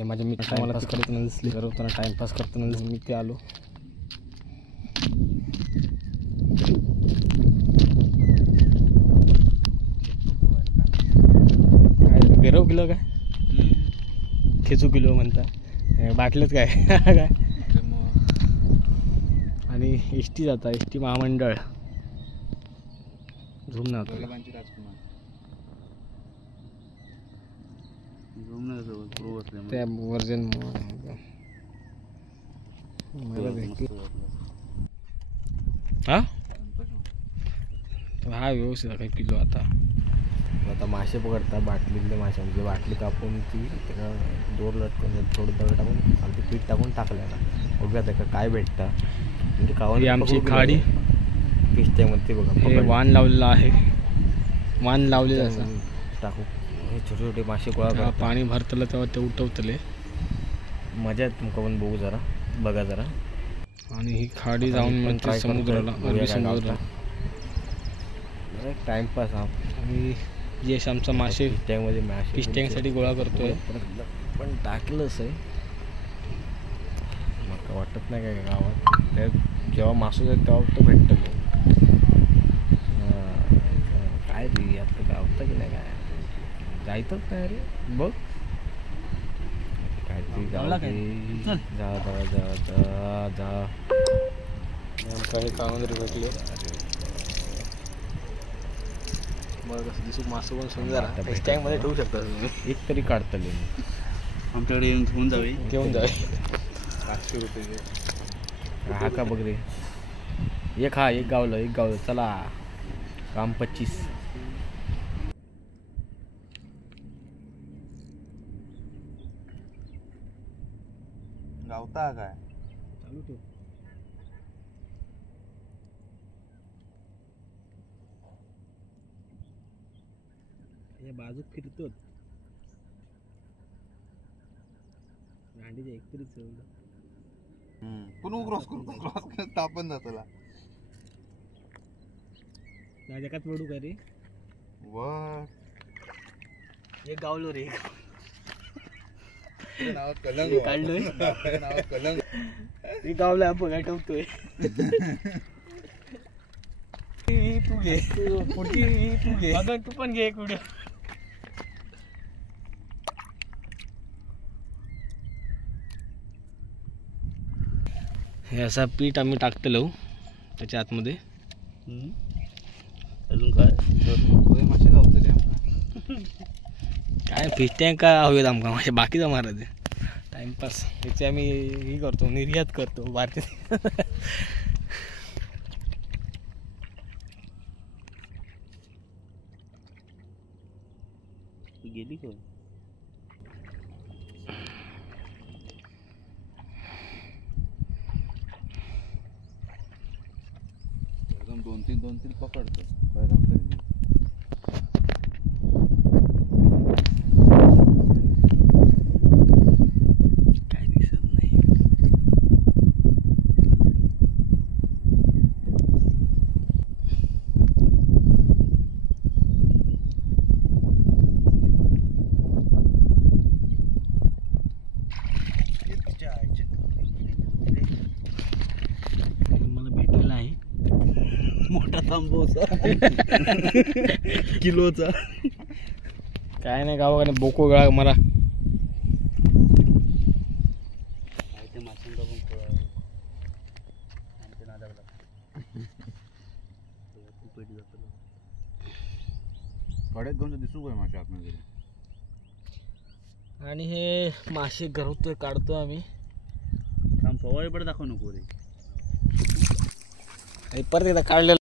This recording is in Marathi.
इकडे माझ्या मित्र मला करताना दिसले, करताना टाइमपास करताना दिसले, मी ते आलो. गिरव किलो काय खेचू किलो म्हणता बाटलेच काय काय. आणि एस टी जाता, एस टी महामंडळ झूम ना त्या वर्जन हा व्यवस्थित काही किलो. आता मासे पकडता बाटलीतले मासे, म्हणजे बाटली कापून ती त्याला दोर लटकून थोडं दगड टाकून आणि पीठ टाकून टाकलं ना बघूया त्या काय भेटतं. म्हणजे कावडी आमची खाडी पिस्त्यामध्ये बघा वाण लावलेलं आहे, वाण लावलेलं असं टाकू हे छोटे छोटे मासे गोळा करा. पाणी भरतलं तेव्हा ते उठवतले मजा आहे. तुमका पण बघू जरा बघा जरा. आणि ही खाडी जाऊन म्हणजे समुद्राला अरबी समुद्राला टाइमपास. आणि यश आमचा मासे पिस्ट्यांमध्ये पिस्ट्यांसाठी गोळा करतोय, पण टाकलंच आहे मग वाटत नाही काय गावात. त्या जेव्हा मासू जाईल तेव्हा तो भेटतो. काय रे आता गावतं की नाही काय जायचंच नाही रे बघ काय ते गावला काय. जा जा जा जा जा काही कामंदरी भेटले. मग कसं दिसू मासू पण समजा टँकमध्ये ठेवू शकता तुम्ही. एक तरी काढतले आमच्याकडे येऊन घेऊन जावे 500 रुपये. हा का बघ रे एक गावलं चला काम 25. गावता काय चालू ठेव. बाजूक फिरतो गांडीच्या एक तरी पण क्रॉस करतो तापन जातला माझ्या कात पडू का रे. वर एक गावलो रे नाव कलंग काढलोय नाव कलंग मी गावला आपण काय ठेवतोय. तू घे पुढची तू घे अगं तू पण घे कुठे. हे असा पीठ आम्ही टाकतलो त्याच्या आतमध्ये. अजून काय मासे गावतले आमका काय फिश टँक का हवेत आमका मासे बाकीचा मारायचे टाइमपास. याची आम्ही ही करतो निर्यात करतो भारतीय. गेली कोण एकदम 2-3 पकडतो. काय दिसत नाही. मला भेटलेला आहे मोठा तांबूचा किलोचा. काय नाही गावाकडे बोको गळा मला कड्यात दोन दिसू काय मासे आतमध्ये. आणि हे मासे गरवतोय काढतोय आम्ही. थांब फवारे पण दाखव नको रे परत एकदा काढलेलं